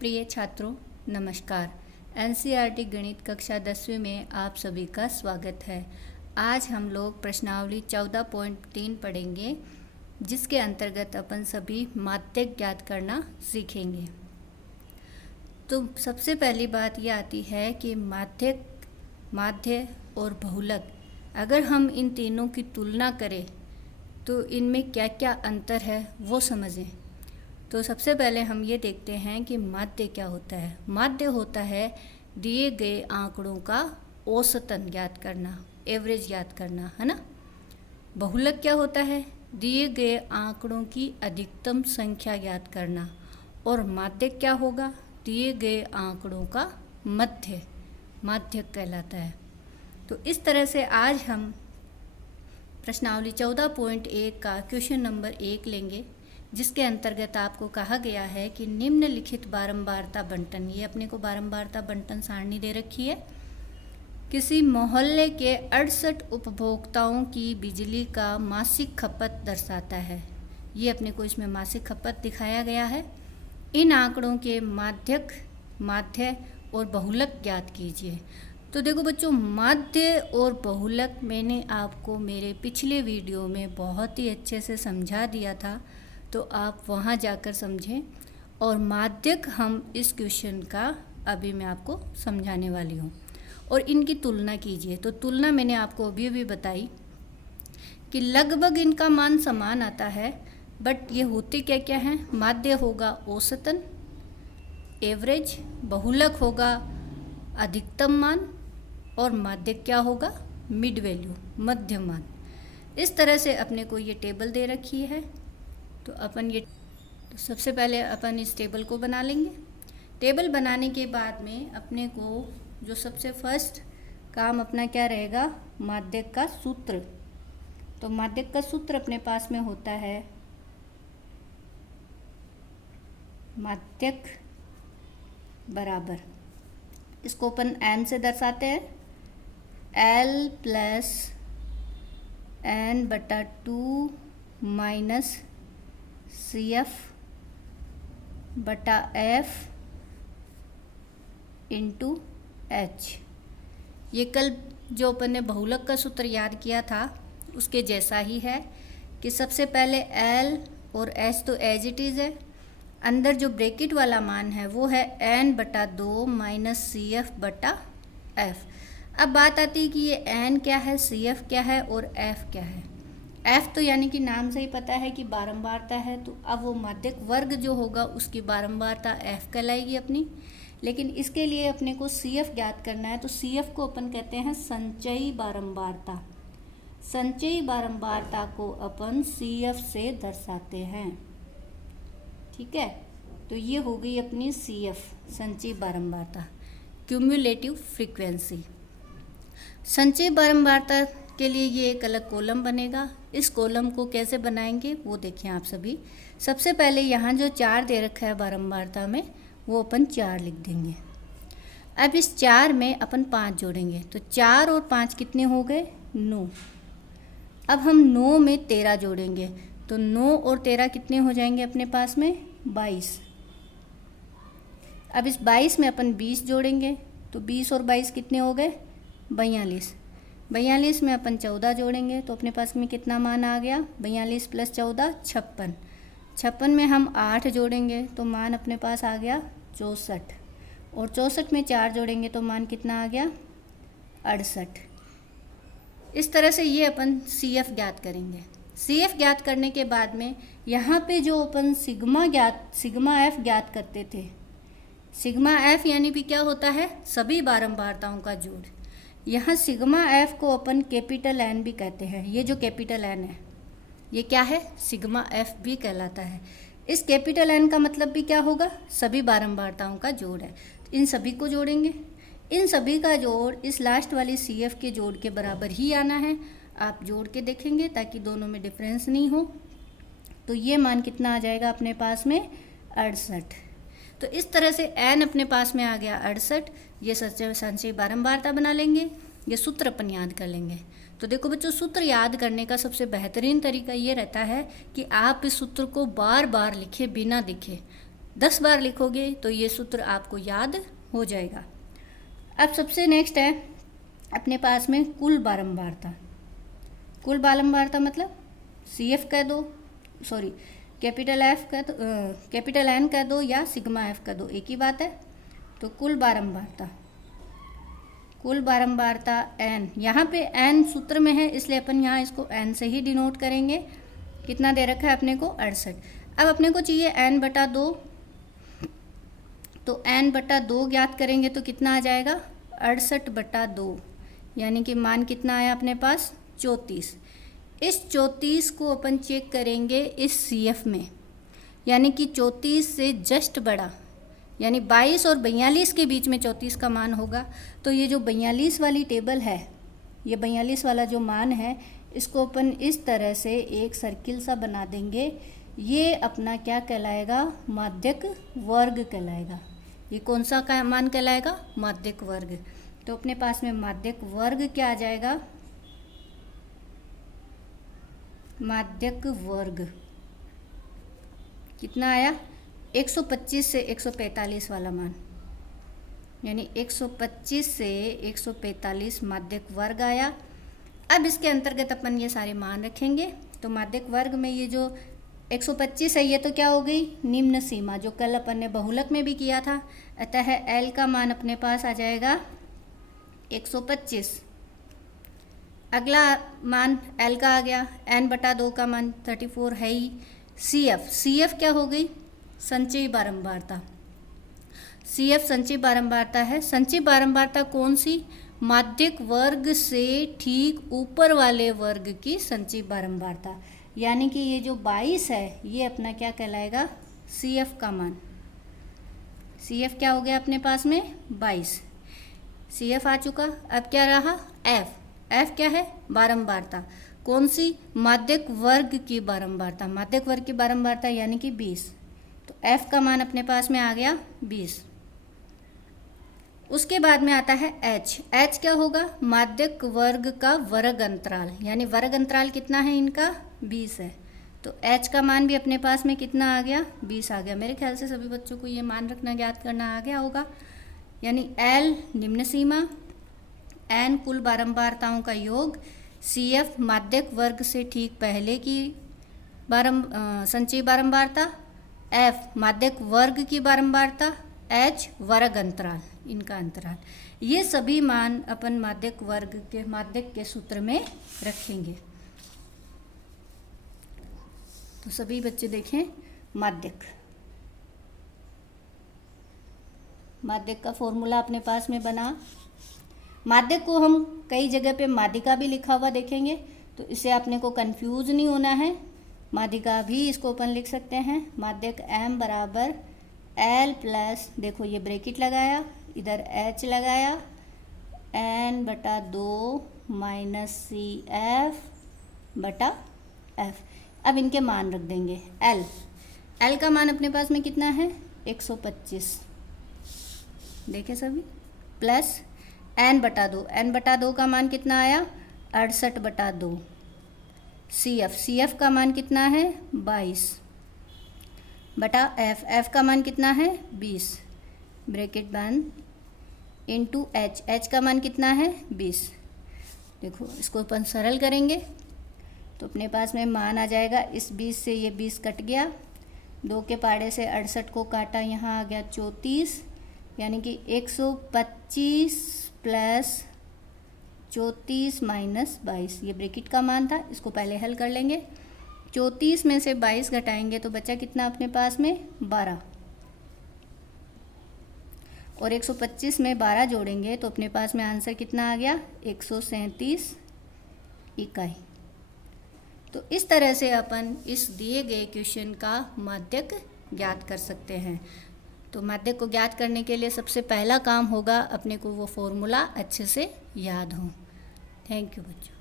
प्रिय छात्रों, नमस्कार। एनसीईआरटी गणित कक्षा 10वीं में आप सभी का स्वागत है। आज हम लोग प्रश्नावली 14.3 पढ़ेंगे, जिसके अंतर्गत अपन सभी माध्यक ज्ञात करना सीखेंगे। तो सबसे पहली बात यह आती है कि माध्यक, माध्य और बहुलक, अगर हम इन तीनों की तुलना करें तो इनमें क्या क्या अंतर है वो समझें। तो सबसे पहले हम ये देखते हैं कि माध्य क्या होता है। माध्य होता है दिए गए आंकड़ों का औसतन ज्ञात करना, एवरेज ज्ञात करना, है ना। बहुलक क्या होता है? दिए गए आंकड़ों की अधिकतम संख्या ज्ञात करना। और माध्यक क्या होगा? दिए गए आंकड़ों का मध्य, माध्यक कहलाता है। तो इस तरह से आज हम प्रश्नावली 14.1 का क्वेश्चन नंबर 1 लेंगे, जिसके अंतर्गत आपको कहा गया है कि निम्नलिखित बारंबारता बंटन, ये अपने को बारंबारता बंटन सारणी दे रखी है, किसी मोहल्ले के 68 उपभोक्ताओं की बिजली का मासिक खपत दर्शाता है। ये अपने को इसमें मासिक खपत दिखाया गया है। इन आंकड़ों के माध्यक, माध्य और बहुलक ज्ञात कीजिए। तो देखो बच्चों, माध्य और बहुलक मैंने आपको मेरे पिछले वीडियो में बहुत ही अच्छे से समझा दिया था, तो आप वहाँ जाकर समझें। और माध्यक हम इस क्वेश्चन का अभी मैं आपको समझाने वाली हूँ, और इनकी तुलना कीजिए। तो तुलना मैंने आपको अभी अभी बताई कि लगभग इनका मान समान आता है, बट ये होते क्या क्या हैं? माध्य होगा औसतन, एवरेज, बहुलक होगा अधिकतम मान, और माध्यक क्या होगा? मिड वैल्यू, मध्य मान। इस तरह से अपने को ये टेबल दे रखी है। तो अपन ये सबसे पहले अपन इस टेबल को बना लेंगे। टेबल बनाने के बाद में अपने को जो सबसे फर्स्ट काम अपना क्या रहेगा? माध्यक का सूत्र। तो माध्यक का सूत्र अपने पास में होता है माध्यक बराबर, इसको अपन m से दर्शाते हैं, L plus n/2 minus CF बटा F इंटू H। ये कल जो अपन ने बहुलक का सूत्र याद किया था उसके जैसा ही है कि सबसे पहले L और H तो एज इट इज़ है, अंदर जो ब्रैकेट वाला मान है वो है n/2 माइनस CF बटा F। अब बात आती है कि ये n क्या है, CF क्या है और F क्या है। F तो यानी कि नाम से ही पता है कि बारंबारता है, तो अब वो माध्यक वर्ग जो होगा उसकी बारंबारता F कहलाएगी अपनी। लेकिन इसके लिए अपने को CF ज्ञात करना है, तो CF को अपन कहते हैं संचयी बारंबारता। संचयी बारंबारता को अपन CF से दर्शाते हैं, ठीक है। तो ये हो गई अपनी CF, संचयी बारंबारता, क्यूम्युलेटिव फ्रीक्वेंसी। संचयी बारंबारता के लिए ये एक अलग कॉलम बनेगा। इस कॉलम को कैसे बनाएंगे वो देखिए आप सभी। सबसे पहले यहाँ जो 4 दे रखा है बारंबारता में, वो अपन 4 लिख देंगे। अब इस 4 में अपन 5 जोड़ेंगे, तो 4 और 5 कितने हो गए? 9। अब हम 9 में 13 जोड़ेंगे, तो 9 और 13 कितने हो जाएंगे अपने पास में? 22। अब इस 22 में अपन 20 जोड़ेंगे, तो 20 और 22 कितने हो गए? 42। 42 में अपन 14 जोड़ेंगे, तो अपने पास में कितना मान आ गया? 42 प्लस 14 56। 56 में हम 8 जोड़ेंगे, तो मान अपने पास आ गया 64। और 64 में 4 जोड़ेंगे तो मान कितना आ गया? 68। इस तरह से ये अपन CF ज्ञात करेंगे। CF ज्ञात करने के बाद में यहाँ पे जो अपन सिग्मा F ज्ञात करते थे, सिग्मा F यानी भी क्या होता है? सभी बारंबारताओं का जोड़। यहाँ सिग्मा F को अपन कैपिटल N भी कहते हैं। ये जो कैपिटल N है ये क्या है? सिग्मा F भी कहलाता है। इस कैपिटल N का मतलब भी क्या होगा? सभी बारंबारताओं का जोड़ है। इन सभी को जोड़ेंगे, इन सभी का जोड़ इस लास्ट वाली CF के जोड़ के बराबर ही आना है। आप जोड़ के देखेंगे ताकि दोनों में डिफरेंस नहीं हो। तो ये मान कितना आ जाएगा अपने पास में? 68। तो इस तरह से n अपने पास में आ गया 68। ये संचयी बारंबारता बना लेंगे, ये सूत्र अपन याद कर लेंगे। तो देखो बच्चों, सूत्र याद करने का सबसे बेहतरीन तरीका ये रहता है कि आप इस सूत्र को बार बार लिखें बिना दिखे। 10 बार लिखोगे तो ये सूत्र आपको याद हो जाएगा। अब सबसे नेक्स्ट है अपने पास में कुल बारंबारता। कुल बारंबारता मतलब CF कह दो, सॉरी कैपिटल N कह दो या सिग्मा F कह दो, एक ही बात है। तो कुल बारंबारता N, यहाँ पे N सूत्र में है इसलिए अपन यहाँ इसको N से ही डिनोट करेंगे। कितना दे रखा है अपने को 68। अब अपने को चाहिए N/2, तो N/2 ज्ञात करेंगे तो कितना आ जाएगा 68/2, यानी कि मान कितना आया अपने पास 34। इस 34 को अपन चेक करेंगे इस CF में, यानी कि 34 से जस्ट बड़ा, यानी 22 और 42 के बीच में 34 का मान होगा। तो ये जो 42 वाली टेबल है, ये 42 वाला जो मान है, इसको अपन इस तरह से एक सर्किल सा बना देंगे। ये अपना क्या कहलाएगा, माध्यक वर्ग कहलाएगा। ये कौन सा का मान कहलाएगा, माध्यक वर्ग। तो अपने पास में माध्यक वर्ग क्या आ जाएगा, माध्यक वर्ग कितना आया 125 से 145 वाला मान, यानी 125 से 145 माध्यक वर्ग आया। अब इसके अंतर्गत अपन ये सारे मान रखेंगे। तो माध्यक वर्ग में ये जो 125 है ये तो क्या हो गई, निम्न सीमा, जो कल अपन ने बहुलक में भी किया था। अतः L का मान अपने पास आ जाएगा 125। अगला मान L का आ गया, N/2 का मान 34 है ही। CF क्या हो गई, संचयी बारंबारता। CF संचयी बारंबारता है। संचयी बारंबारता कौन सी, माध्यक वर्ग से ठीक ऊपर वाले वर्ग की संचयी बारंबारता, यानी कि ये जो 22 है ये अपना क्या कहलाएगा, CF का मान। CF क्या हो गया अपने पास में 22, CF आ चुका। अब क्या रहा F क्या है, बारंबारता। कौन सी, माध्यक वर्ग की बारंबारता, माध्यक वर्ग की बारंबारता यानी कि 20। तो F का मान अपने पास में आ गया 20। उसके बाद में आता है H क्या होगा, माध्यक वर्ग का वर्ग अंतराल, यानी वर्ग अंतराल कितना है इनका 20 है। तो H का मान भी अपने पास में कितना आ गया, 20 आ गया। मेरे ख्याल से सभी बच्चों को ये मान रखना, ज्ञात करना आ गया होगा। यानी L निम्न सीमा, N कुल बारंबारताओं का योग, CF माध्यक वर्ग से ठीक पहले की संचयी बारंबारता, F माध्यक वर्ग की बारंबारता, H वर्ग अंतराल, इनका अंतराल। ये सभी मान अपन माध्यक वर्ग के माध्यक के सूत्र में रखेंगे। तो सभी बच्चे देखें, माध्यक का फॉर्मूला अपने पास में बना। माध्यक को हम कई जगह पे माध्यिका भी लिखा हुआ देखेंगे, तो इससे आपने को कंफ्यूज नहीं होना है। माध्यिका भी इसको अपन लिख सकते हैं, माध्यक M बराबर L प्लस, देखो ये ब्रैकेट लगाया, इधर H लगाया, N/2 माइनस CF/F। अब इनके मान रख देंगे। L का मान अपने पास में कितना है 125, देखे सभी, प्लस N/2 का मान कितना आया 68/2। CF का मान कितना है 22 बटा F का मान कितना है 20, ब्रैकेट बंद, इंटू H का मान कितना है 20। देखो इसको अपन सरल करेंगे तो अपने पास में मान आ जाएगा, इस 20 से ये 20 कट गया, 2 के पाड़े से 68 को काटा, यहाँ आ गया 34, यानी कि 125 प्लस 34 माइनस 22, ये ब्रैकेट का मान था। इसको पहले हल कर लेंगे। 34 में से 22 घटाएंगे तो बचा कितना अपने पास में 12, और 125 में 12 जोड़ेंगे तो अपने पास में आंसर कितना आ गया 137 इकाई। तो इस तरह से अपन इस दिए गए क्वेश्चन का माध्यक ज्ञात कर सकते हैं। तो माध्यक को ज्ञात करने के लिए सबसे पहला काम होगा अपने को वो फॉर्मूला अच्छे से याद हो। थैंक यू बच्चों।